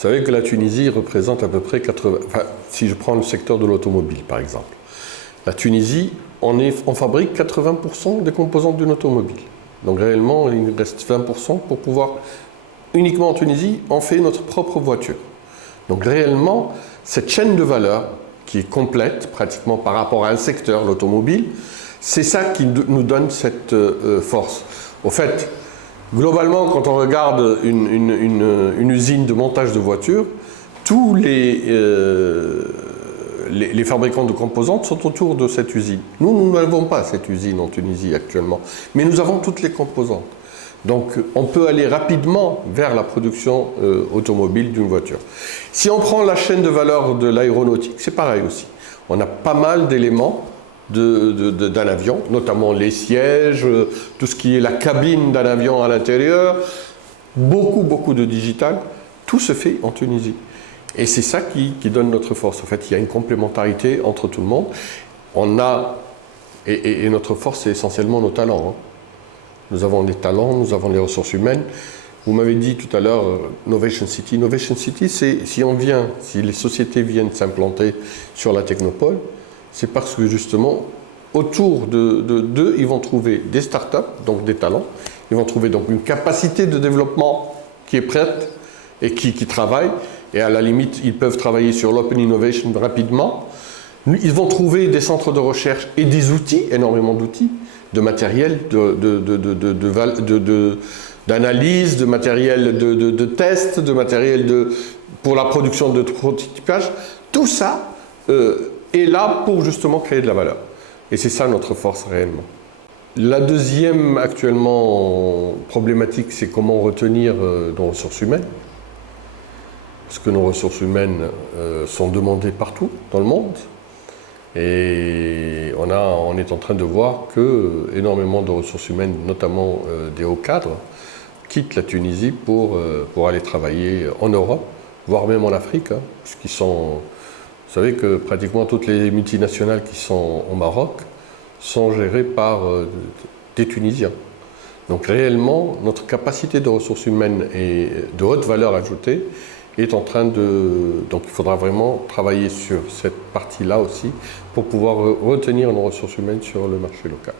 savez que la Tunisie représente à peu près 80... Enfin, si je prends le secteur de l'automobile, par exemple. La Tunisie, on fabrique 80% des composantes d'une automobile. Donc réellement, il reste 20% pour pouvoir... Uniquement en Tunisie, on fait notre propre voiture. Donc réellement, cette chaîne de valeur, qui est complète, pratiquement par rapport à un secteur, l'automobile, c'est ça qui nous donne cette force. Au fait, globalement, quand on regarde une usine de montage de voitures, tous les fabricants de composantes sont autour de cette usine. Nous n'avons pas cette usine en Tunisie actuellement, mais nous avons toutes les composantes. Donc on peut aller rapidement vers la production automobile d'une voiture. Si on prend la chaîne de valeur de l'aéronautique, c'est pareil aussi. On a pas mal d'éléments d'un avion, notamment les sièges, tout ce qui est la cabine d'un avion à l'intérieur, beaucoup de digital, tout se fait en Tunisie. Et c'est ça qui donne notre force. En fait, il y a une complémentarité entre tout le monde. On a, et notre force, c'est essentiellement nos talents. Nous avons des talents, nous avons des ressources humaines. Vous m'avez dit tout à l'heure, Novation City. Novation City, c'est si les sociétés viennent s'implanter sur la technopole, c'est parce que justement, autour d'eux, ils vont trouver des startups, donc des talents. Ils vont trouver donc une capacité de développement qui est prête et qui travaille. Et à la limite, ils peuvent travailler sur l'open innovation rapidement. Ils vont trouver des centres de recherche et des outils, énormément d'outils, de matériel, d'analyse, de matériel de test, de matériel pour la production de prototypage. Tout ça est là pour justement créer de la valeur. Et c'est ça notre force réellement. La deuxième actuellement problématique, c'est comment retenir nos ressources humaines. Parce que nos ressources humaines sont demandées partout dans le monde. Et on est en train de voir que énormément de ressources humaines, notamment des hauts cadres, quittent la Tunisie pour aller travailler en Europe, voire même en Afrique, puisqu'ils sont... Vous savez que pratiquement toutes les multinationales qui sont au Maroc sont gérées par des Tunisiens. Donc réellement, notre capacité de ressources humaines et de haute valeur ajoutée est en train de... Donc il faudra vraiment travailler sur cette partie-là aussi pour pouvoir retenir nos ressources humaines sur le marché local.